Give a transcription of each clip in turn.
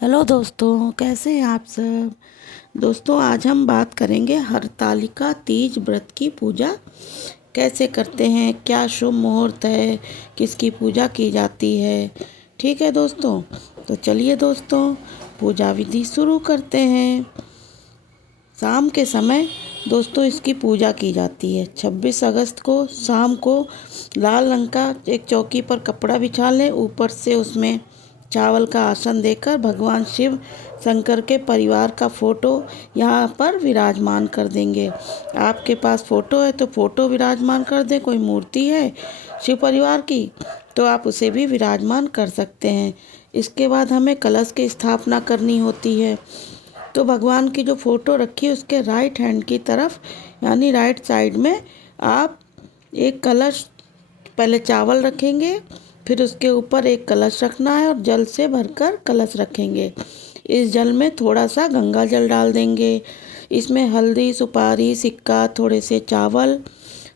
Hello दोस्तों, कैसे हैं आप सब। दोस्तों, आज हम बात करेंगे हरतालिका तीज व्रत की पूजा कैसे करते हैं, क्या शुभ मुहूर्त है, किसकी पूजा की जाती है। ठीक है दोस्तों, तो चलिए दोस्तों पूजा विधि शुरू करते हैं। शाम के समय दोस्तों इसकी पूजा की जाती है। 26 अगस्त को शाम को लाल रंग का एक चौकी पर कपड़ा बिछा लें, ऊपर से उसमें चावल का आसन देकर भगवान शिव शंकर के परिवार का फोटो यहाँ पर विराजमान कर देंगे। आपके पास फोटो है तो फोटो विराजमान कर दें, कोई मूर्ति है शिव परिवार की तो आप उसे भी विराजमान कर सकते हैं। इसके बाद हमें कलश की स्थापना करनी होती है। तो भगवान की जो फोटो रखी है उसके राइट हैंड की तरफ यानी राइट साइड में आप एक कलश, पहले चावल रखेंगे, फिर उसके ऊपर एक कलश रखना है और जल से भरकर कलश रखेंगे। इस जल में थोड़ा सा गंगा जल डाल देंगे। इसमें हल्दी, सुपारी, सिक्का, थोड़े से चावल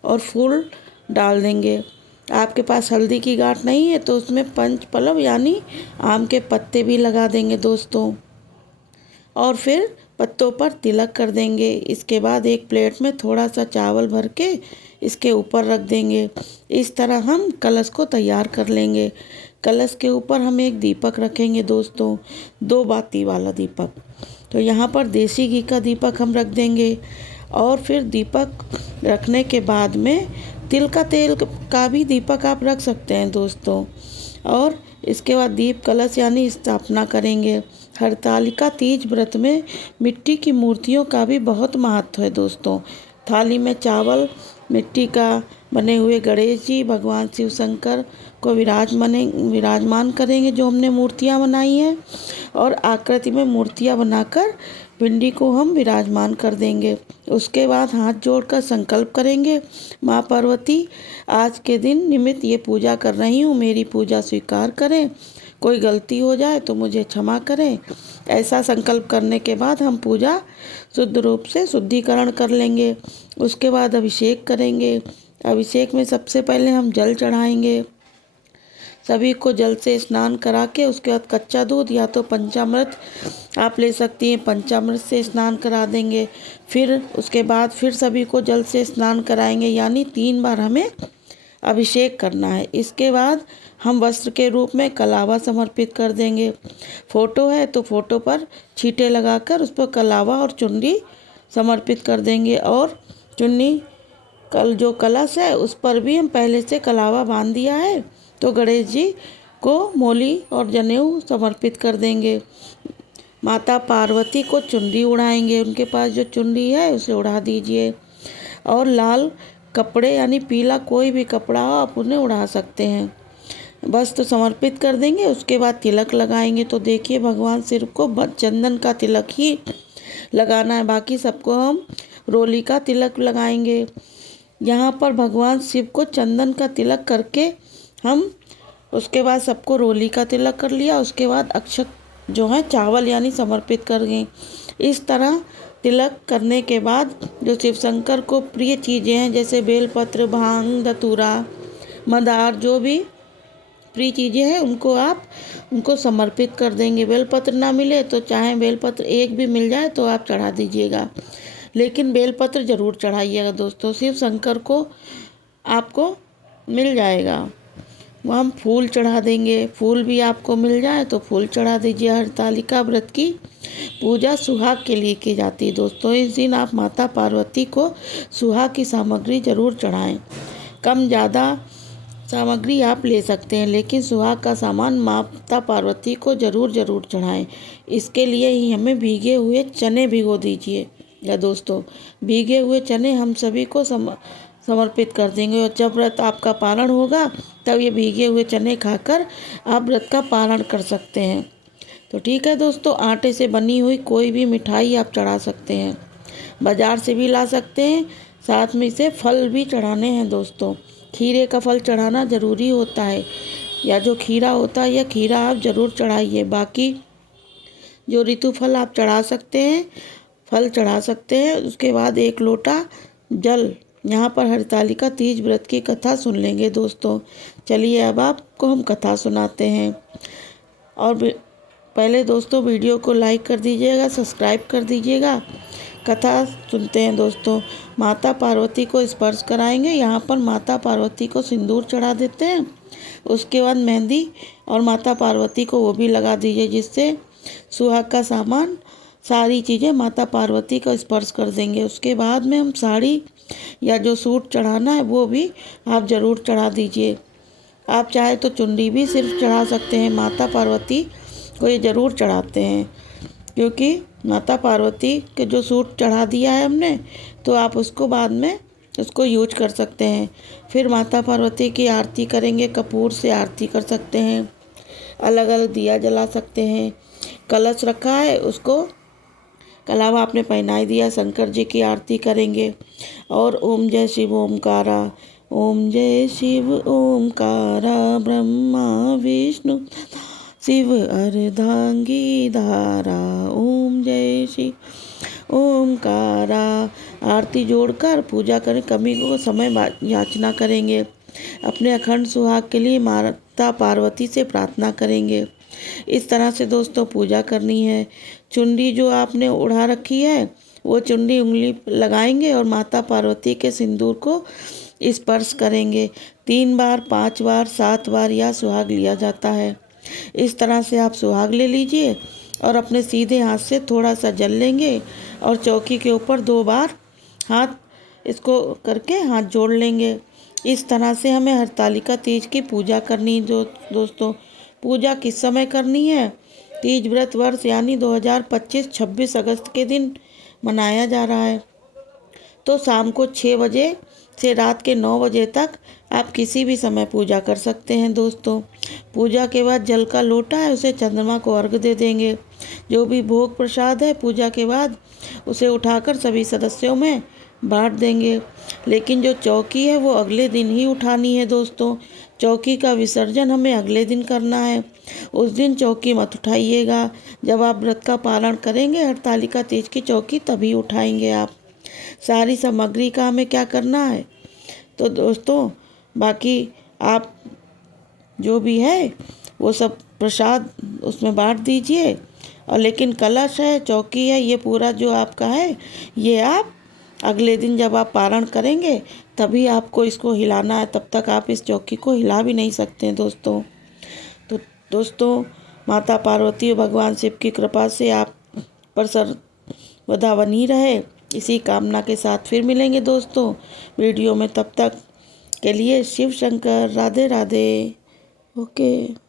और फूल डाल देंगे। आपके पास हल्दी की गांठ नहीं है तो उसमें पंच पल्लव यानी आम के पत्ते भी लगा देंगे दोस्तों, और फिर पत्तों पर तिलक कर देंगे। इसके बाद एक प्लेट में थोड़ा सा चावल भर के इसके ऊपर रख देंगे। इस तरह हम कलश को तैयार कर लेंगे। कलश के ऊपर हम एक दीपक रखेंगे दोस्तों, 2 बाती वाला दीपक। तो यहाँ पर देसी घी का दीपक हम रख देंगे और फिर दीपक रखने के बाद में तिल का तेल का भी दीपक आप रख सकते हैं दोस्तों। और इसके बाद दीप कलश यानी स्थापना करेंगे। हरतालिका तीज व्रत में मिट्टी की मूर्तियों का भी बहुत महत्व है दोस्तों। थाली में चावल मिट्टी का बने हुए गणेश जी, भगवान शिव शंकर को विराजमान करेंगे जो हमने मूर्तियाँ बनाई हैं, और आकृति में मूर्तियाँ बनाकर पिंडी को हम विराजमान कर देंगे। उसके बाद हाथ जोड़कर संकल्प करेंगे, माँ पार्वती आज के दिन निमित्त ये पूजा कर रही हूँ, मेरी पूजा स्वीकार करें, कोई गलती हो जाए तो मुझे क्षमा करें। ऐसा संकल्प करने के बाद हम पूजा शुद्ध रूप से शुद्धिकरण कर लेंगे। उसके बाद अभिषेक करेंगे। अभिषेक में सबसे पहले हम जल चढ़ाएंगे। सभी को जल से स्नान करा के उसके बाद कच्चा दूध या तो पंचामृत आप ले सकती हैं, पंचामृत से स्नान करा देंगे। फिर उसके बाद फिर सभी को जल से स्नान कराएंगे, यानी 3 बार हमें अभिषेक करना है। इसके बाद हम वस्त्र के रूप में कलावा समर्पित कर देंगे। फोटो है तो फोटो पर छींटे लगाकर उस पर कलावा और चुन्नी समर्पित कर देंगे, और चुन्नी जो कलश है उस पर भी हम पहले से कलावा बांध दिया है तो गणेश जी को मोली और जनेऊ समर्पित कर देंगे। माता पार्वती को चुनरी उड़ाएंगे, उनके पास जो चुनरी है उसे उड़ा दीजिए, और लाल कपड़े यानी पीला कोई भी कपड़ा हो आप उन्हें उड़ा सकते हैं। बस तो समर्पित कर देंगे। उसके बाद तिलक लगाएंगे। तो देखिए भगवान सिर को चंदन का तिलक ही लगाना है, बाकी सबको हम रोली का तिलक लगाएंगे। यहाँ पर भगवान शिव को चंदन का तिलक करके हम उसके बाद सबको रोली का तिलक कर लिया। उसके बाद अक्षत जो है चावल यानी समर्पित कर गए। इस तरह तिलक करने के बाद जो शिव शंकर को प्रिय चीज़ें हैं जैसे बेलपत्र, भांग, धतूरा, मदार, जो भी प्रिय चीज़ें हैं उनको समर्पित कर देंगे। बेलपत्र ना मिले तो चाहे बेलपत्र एक भी मिल जाए तो आप चढ़ा दीजिएगा, लेकिन बेलपत्र ज़रूर चढ़ाइएगा दोस्तों, शिव शंकर को आपको मिल जाएगा। वह हम फूल चढ़ा देंगे, फूल भी आपको मिल जाए तो फूल चढ़ा दीजिए। हरतालिका व्रत की पूजा सुहाग के लिए की जाती है दोस्तों। इस दिन आप माता पार्वती को सुहाग की सामग्री जरूर चढ़ाएं। कम ज़्यादा सामग्री आप ले सकते हैं, लेकिन सुहाग का सामान माता पार्वती को जरूर चढ़ाएं। इसके लिए ही हमें भीगे हुए चने भिगो दीजिए या दोस्तों, भीगे हुए चने हम सभी को समर्पित कर देंगे, और जब व्रत आपका पारण होगा तब ये भीगे हुए चने खाकर आप व्रत का पारण कर सकते हैं। तो ठीक है दोस्तों, आटे से बनी हुई कोई भी मिठाई आप चढ़ा सकते हैं, बाज़ार से भी ला सकते हैं। साथ में इसे फल भी चढ़ाने हैं दोस्तों। खीरे का फल चढ़ाना ज़रूरी होता है, या जो खीरा होता है या खीरा आप ज़रूर चढ़ाइए। बाकी जो ऋतु फल आप चढ़ा सकते हैं, फल चढ़ा सकते हैं। उसके बाद 1 लोटा जल। यहाँ पर हरतालिका तीज व्रत की कथा सुन लेंगे दोस्तों। चलिए अब आपको हम कथा सुनाते हैं। और पहले दोस्तों वीडियो को लाइक कर दीजिएगा, सब्सक्राइब कर दीजिएगा। कथा सुनते हैं दोस्तों। माता पार्वती को स्पर्श कराएंगे। यहाँ पर माता पार्वती को सिंदूर चढ़ा देते हैं। उसके बाद मेहंदी और माता पार्वती को वो भी लगा दीजिए, जिससे सुहाग का सामान सारी चीज़ें माता पार्वती का स्पर्श कर देंगे। उसके बाद में हम साड़ी या जो सूट चढ़ाना है वो भी आप ज़रूर चढ़ा दीजिए। आप चाहे तो चुनरी भी सिर्फ चढ़ा सकते हैं। माता पार्वती को ये ज़रूर चढ़ाते हैं, क्योंकि माता पार्वती के जो सूट चढ़ा दिया है हमने, तो आप उसको बाद में उसको यूज कर सकते हैं। फिर माता पार्वती की आरती करेंगे। कपूर से आरती कर सकते हैं, अलग अलग दिया जला सकते हैं। कलश रखा है, उसको कलावा आपने पहनाई दिया। शंकर जी की आरती करेंगे और ओम जय शिव ओमकारा, ओम जय शिव ओमकारा, ब्रह्मा विष्णु शिव अर्धांगी धारा, ओम जय शिव ओमकारा। आरती जोड़कर पूजा करें। कमी को समय याचना करेंगे। अपने अखंड सुहाग के लिए माता पार्वती से प्रार्थना करेंगे। इस तरह से दोस्तों पूजा करनी है। चुनरी जो आपने उड़ा रखी है, वो चुनरी उंगली लगाएंगे और माता पार्वती के सिंदूर को स्पर्श करेंगे। 3 बार, 5 बार, 7 बार यह सुहाग लिया जाता है। इस तरह से आप सुहाग ले लीजिए और अपने सीधे हाथ से थोड़ा सा जल लेंगे और चौकी के ऊपर 2 बार हाथ इसको करके हाथ जोड़ लेंगे। इस तरह से हमें हरतालिका तीज की पूजा करनी है। जो दोस्तों पूजा किस समय करनी है? तीज व्रत वर्ष यानी 2025 26 अगस्त के दिन मनाया जा रहा है। तो शाम को 6 बजे से रात के 9 बजे तक आप किसी भी समय पूजा कर सकते हैं दोस्तों। पूजा के बाद जल का लोटा है, उसे चंद्रमा को अर्घ दे देंगे। जो भी भोग प्रसाद है पूजा के बाद उसे उठाकर सभी सदस्यों में बांट देंगे। लेकिन जो चौकी है वो अगले दिन ही उठानी है दोस्तों। चौकी का विसर्जन हमें अगले दिन करना है। उस दिन चौकी मत उठाइएगा। जब आप व्रत का पालन करेंगे हरतालिका तीज की चौकी तभी उठाएंगे आप। सारी सामग्री का हमें क्या करना है? तो दोस्तों बाकी आप जो भी है वो सब प्रसाद उसमें बांट दीजिए। और लेकिन कलश है, चौकी है, ये पूरा जो आपका है, ये आप अगले दिन जब आप पारण करेंगे तभी आपको इसको हिलाना है। तब तक आप इस चौकी को हिला भी नहीं सकते हैं दोस्तों। तो दोस्तों माता पार्वती और भगवान शिव की कृपा से आप पर सर्वदा बनी रहे, इसी कामना के साथ फिर मिलेंगे दोस्तों वीडियो में। तब तक के लिए शिव शंकर, राधे राधे। ओके।